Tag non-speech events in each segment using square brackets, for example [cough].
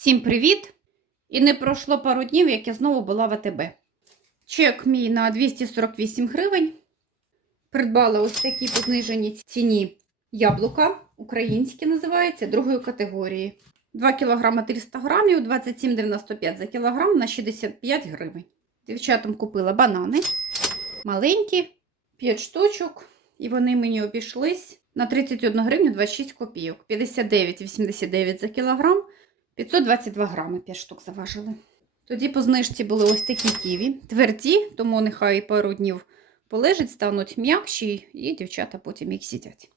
Всім привіт! І не пройшло пару днів, як я знову була в АТБ. Чек мій на 248 гривень. Придбала ось такі по зниженій ціні яблука, українські називаються, другої категорії. 2 кг 300 грамів, 27,95 за кілограм на 65 гривень. Дівчатам купила банани маленькі, 5 штучок, і вони мені обійшлись на 31 гривню 26 копійок, 59,89 за кілограм. 522 грами 5 штук заважили. Тоді по знижці були ось такі ківі, тверді, тому нехай пару днів полежать, стануть м'якші, і дівчата потім їх сидять.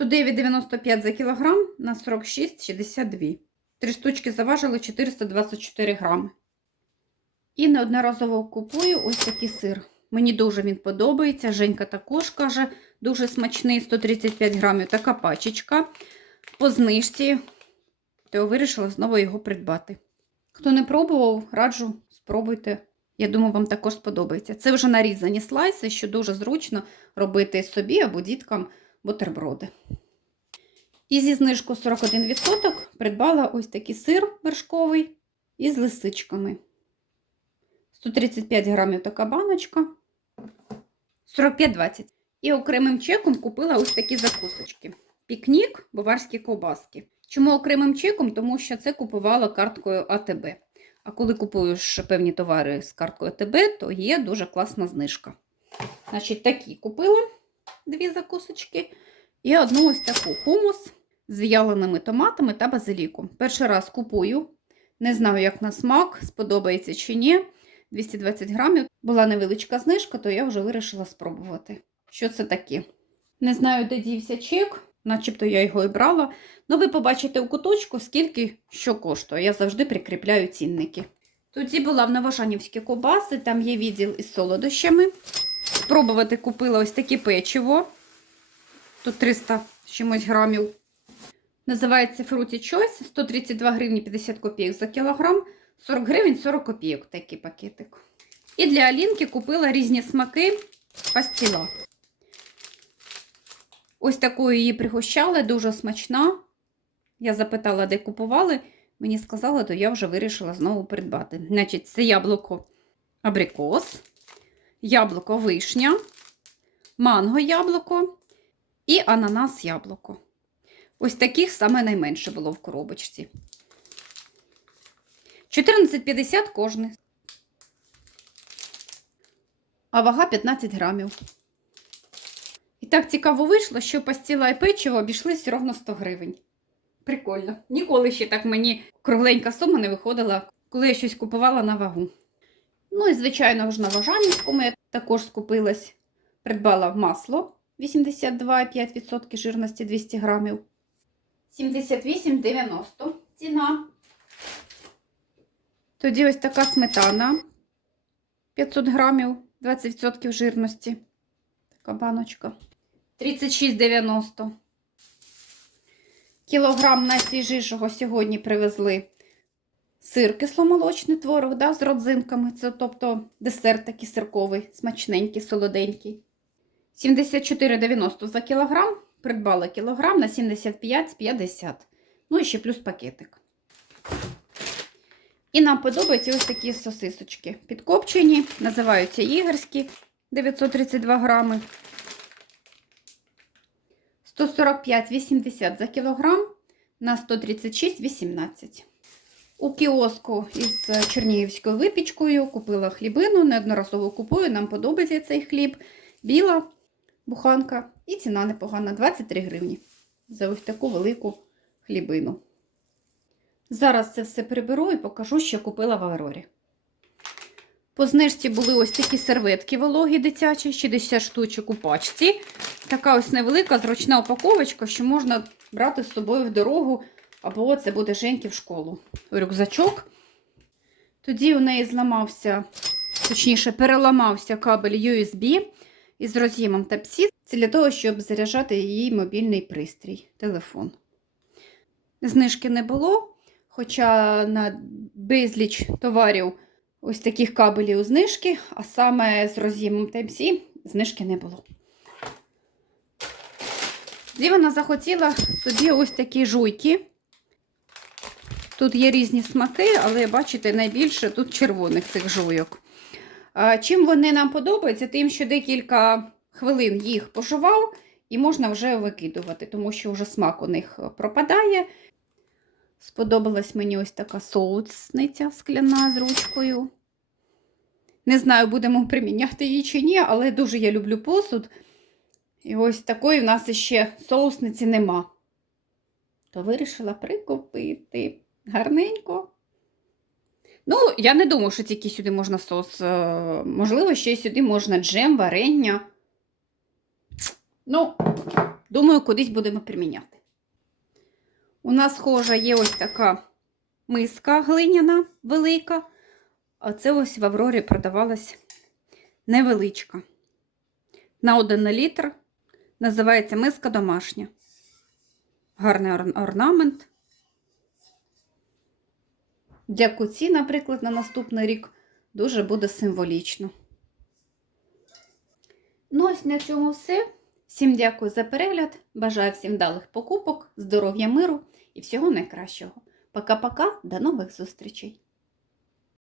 109,95 за кілограм на 46,62. Три штучки заважили 424 грами. І неодноразово купую ось такий сир. Мені дуже він подобається. Женька також каже, дуже смачний, 135 грамів. Така пачечка. По знижці то я вирішила знову його придбати. Хто не пробував, раджу, спробуйте. Я думаю, вам також сподобається. Це вже нарізані слайси, що дуже зручно робити собі або діткам бутерброди. І зі знижку 41% придбала ось такий сир вершковий із лисичками. 135 грамів така баночка. 45,20. І окремим чеком купила ось такі закусочки. Пікнік, баварські ковбаски. Чому окремим чеком? Тому що це купувала карткою АТБ. А коли купуєш певні товари з карткою АТБ, то є дуже класна знижка. Значить, такі купила дві закусочки. І одну ось таку хумус з в'яленими томатами та базиліком. Перший раз купую. Не знаю, як на смак, сподобається чи ні. 220 грамів. Була невеличка знижка, то я вже вирішила спробувати. Що це таке? Не знаю, де дівся чек, начебто я його і брала. Ну, ви побачите у куточку, скільки що коштує. Я завжди прикріпляю цінники. Тоді була в Новошанівській ковбаси, там є відділ із солодощами. Спробувати купила ось таке печиво. Тут 300 чимось грамів. Називається Fruity Choice. 132 гривні 50 копійок за кілограм. 40 гривень 40 копійок такий пакетик. І для Алінки купила різні смаки пастіла. Ось такою її пригощали, дуже смачна. Я запитала, де купували. Мені сказали, то я вже вирішила знову придбати. Значить, це яблуко абрикос, яблуко вишня, манго яблуко і ананас яблуко. Ось таких саме найменше було в коробочці. 14,50 кожне. А вага 15 грамів. Так цікаво вийшло, що пастіла і печиво обійшлись ровно 100 гривень. Прикольно. Ніколи ще так мені кругленька сума не виходила, коли я щось купувала на вагу. Ну і, звичайно, ж на Важанівському я також скупилась. Придбала масло 82,5% жирності 200 грамів. 78,90 ціна. Тоді ось така сметана 500 грамів, 20% жирності. Така баночка. 36,90. Кілограм найсвіжішого сьогодні привезли сир кисломолочний творог да, з родзинками. Це тобто десерт такий сирковий, смачненький, солоденький. 74,90 за кілограм. Придбала кілограм на 75,50. Ну і ще плюс пакетик. І нам подобаються ось такі сосисочки. Підкопчені, називаються ігерські 932 грами. 145,80 за кілограм на 136,18. У кіоску із чернігівською випічкою купила хлібину, неодноразово купую, нам подобається цей хліб. Біла буханка і ціна непогана 23 гривні за ось таку велику хлібину. Зараз це все приберу і покажу, що купила в Аврорі. По знижці були ось такі серветки вологі дитячі, 60 штучок у пачці. Така ось невелика, зручна упаковочка, що можна брати з собою в дорогу, або це буде Женьки в школу. Рюкзачок. Тоді у неї зламався, точніше, переламався кабель USB із роз'ємом Type-C. Це для того, щоб заряджати її мобільний пристрій, телефон. Знижки не було, хоча на безліч товарів ось таких кабелів знижки, а саме з роз'ємом Type-C знижки не було. І вона захотіла собі ось такі жуйки. Тут є різні смаки, але бачите, найбільше тут червоних цих жуйок. Чим вони нам подобаються? Тим, що декілька хвилин їх пожував, і можна вже викидувати, тому що вже смак у них пропадає. Сподобалась мені ось така соусниця скляна з ручкою. Не знаю, будемо [laughs] приміняти її чи ні, але дуже я люблю посуд. І ось такої в нас ще соусниці нема. То вирішила прикупити. Гарненько. Ну, я не думаю, що тільки сюди можна соус. Е, Можливо, ще й сюди можна джем, варення. Ну, думаю, кудись будемо приміняти. У нас схожа є ось така миска глиняна велика. А це ось в Аврорі продавалась невеличка. На 1 літр. Називається миска домашня. Гарний ор- орнамент. Для куці, наприклад, на наступний рік дуже буде символічно. Ну, ось на цьому все. Всім дякую за перегляд. Бажаю всім вдалих покупок, здоров'я, миру і всього найкращого. Пока-пока, до нових зустрічей!